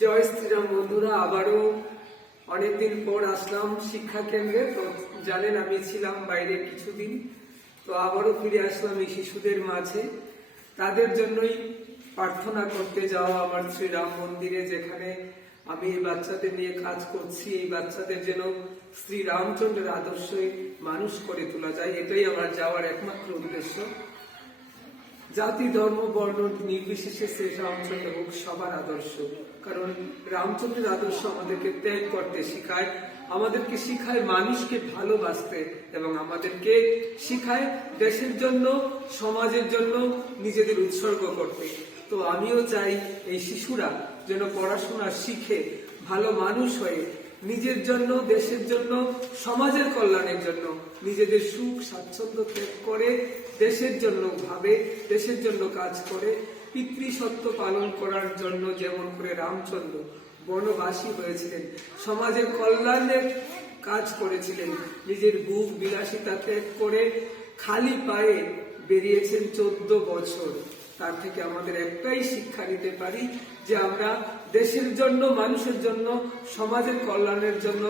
জয় শ্রীরাম বন্ধুরা, আবারও অনেকদিন পর আসলাম শিক্ষা কেন্দ্রে। তো জানেন আমি ছিলাম বাইরে কিছুদিন, তো আবারও ফিরে আসলাম এই শিশুদের মাঝে। তাদের জন্যই প্রার্থনা করতে যাওয়া আমার শ্রীরাম মন্দিরে, যেখানে আমি এই বাচ্চাদের নিয়ে কাজ করছি। এই বাচ্চাদের যেন শ্রী রামচন্দ্রের আদর্শে মানুষ করে তোলা যায়, এটাই আমার যাওয়ার একমাত্র উদ্দেশ্য। জাতি ধর্ম বর্ণ নির্বিশেষে শ্রী রামচন্দ্র হোক সবার আদর্শ, কারণ রামচন্দ্রের আদর্শ আমাদেরকে ত্যাগ করতে শিখায়, আমাদেরকে শিখায় মানুষকে ভালোবাসতে, এবং আমাদেরকে শিখায় দেশের জন্য সমাজের জন্য নিজেদের উৎসর্গ করতে। তো আমিও চাই এই শিশুরা যেন পড়াশোনা শিখে ভালো মানুষ হয়ে নিজের জন্য, দেশের জন্য, সমাজের কল্যাণের জন্য নিজেদের সুখ স্বাচ্ছন্দ্য ত্যাগ করে দেশের জন্য ভাবে, দেশের জন্য কাজ করে, পিতৃসত্য পালন করার জন্য যেমন করে রামচন্দ্র বনবাসী হয়েছিলেন, সমাজের কল্যাণের কাজ করেছিলেন, নিজের ভোগ বিলাসিতা ত্যাগ করে খালি পায়ে বেরিয়েছেন 14 বছর। তার থেকে আমাদের একটাই শিক্ষা নিতে পারি যে আমরা দেশের জন্য, মানুষের জন্য, সমাজের কল্যাণের জন্য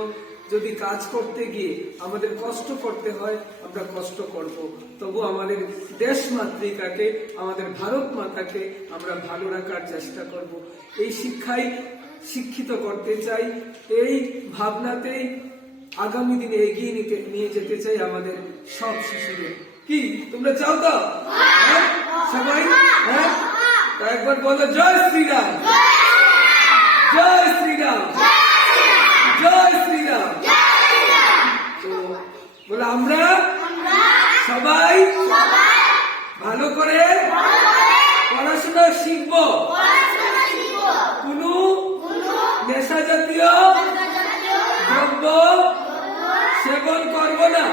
যদি কাজ করতে গিয়ে আমাদের কষ্ট করতে হয়, আমরা কষ্ট করব, তবু আমাদের দেশ মাতৃকাকে, আমাদের ভারত মাতাকে আমরা ভালো রাখার চেষ্টা করব। এই শিক্ষাই শিক্ষিত করতে চাই, এই ভাবনাতেই আগামী দিনে এগিয়ে নিয়ে যেতে চাই আমাদের সব শিশুদের। কি তোমরা চাও তো? সবাই হ্যাঁ, একবার বলো জয় শ্রীরাম, জয় শ্রীরাম, জয় শ্রীরাম। তো বলে আমরা সবাই ভালো করে পড়াশোনা শিখব, কোন নেশা জাতীয় দ্রব্য সেবন করব না,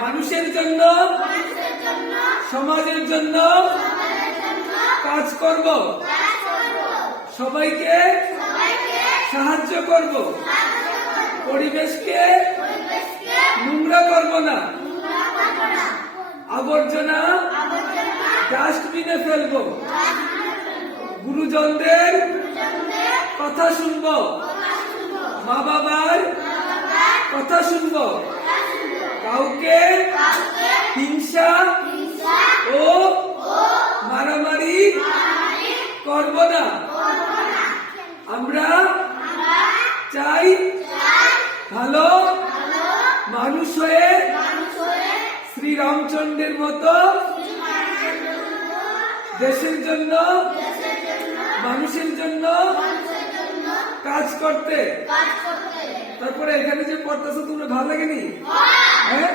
মানুষের জন্য, সমাজের জন্য কাজ করব, সবাইকে সাহায্য করব, পরিবেশকে নোংরা করব না, আবর্জনা ডাস্টবিনে ফেলব, গুরুজনদের কথা শুনব, মা বাবার কথা শুনব, কাউকে হিংসা ও মারামারি করব না। আমরা চাই ভালো মানুষ হয়ে শ্রী রামচন্দ্রের মতো দেশের জন্য, মানুষের জন্য কাজ করতে। তারপরে এখানে যে পড়তেছো তোমরা ভালো লাগেনি? হ্যাঁ,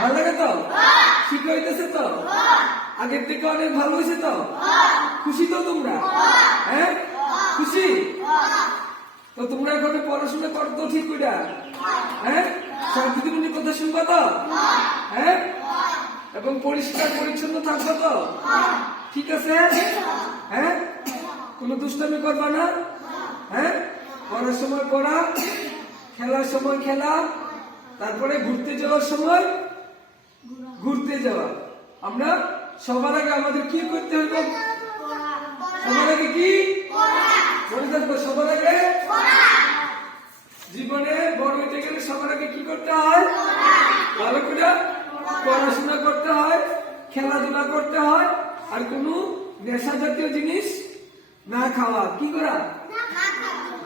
ভালো লাগে তো? শিখে হইতেছে তো? আগের থেকে অনেক ভালো হয়েছে তো? খুশি তো তোমরা? হ্যাঁ, খুশি তো? তোমরা এখন পড়াশোনা করতো ঠিক ওইটা? হ্যাঁ, সরকারি কথা শুনবো তো? হ্যাঁ, এবং পরিষ্কার পরিচ্ছন্ন থাকবো তো? ঠিক আছে? হ্যাঁ, কোনো দুষ্টামি করবা না? হ্যাঁ, পড়ার সময় পড়া, খেলার সময় খেলা, তারপরে ঘুরতে যাওয়ার সময় ঘুরতে যাওয়া। আমরা সবার আগে আমাদের কি করতে হবে? সবার আগে কি মনে থাকবো? সবার আগে জীবনে বড় হইতে গেলে সবার আগে কি করতে হয়? ভালো করে পড়াশোনা করতে হয়, খেলাধুলা করতে হয়, আর কোনো নেশা জাতীয় জিনিস না খাওয়া। কি করা?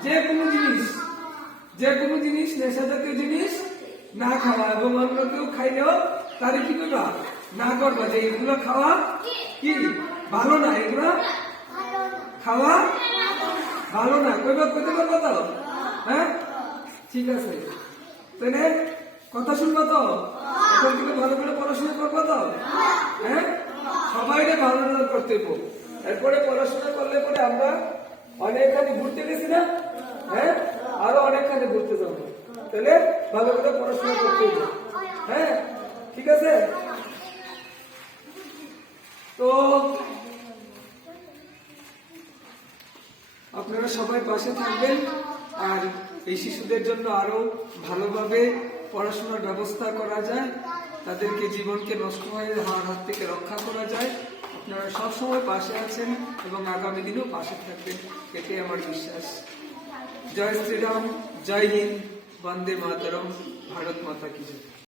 যে কোনো জিনিস নেশা জাতীয় জিনিস না খাওয়া, এবং অন্য কেউ খাইলেও তারে কি করবা? না করবা, যে এগুলো খাওয়া কি ভালো না, এগুলো খাওয়া ভালো না। কইতে পারবো তো? হ্যাঁ, ঠিক আছে। তাহলে কথা শুনবো তো? এখন থেকে ভালো করে পড়াশোনা করবো তো? হ্যাঁ, সবাই ভালো করতে হইব। এরপরে পড়াশোনা করলে পরে আমরা অনেকখানি ঘুরতে গেছি না? হ্যাঁ, আরো অনেকখানি ঘুরতে যাবো। তাহলে ভালো করে পড়াশোনা করতে হইব। হ্যাঁ, ঠিক আছে। তো আপনারা সবাই পাশে থাকবেন, আর এই শিশুদের জন্য আরো ভালোভাবে পড়াশোনার ব্যবস্থা করা যায়, তাদেরকে জীবনকে নষ্ট হয়ে হওয়ার হাত থেকে রক্ষা করা যায়। আপনারা সবসময় পাশে আছেন এবং আগামী দিনেও পাশে থাকবেন, এটাই আমার বিশ্বাস। জয় শ্রীরাম, জয় হিন্দ, বন্দে মাতরম, ভারত মাতা কি জয়।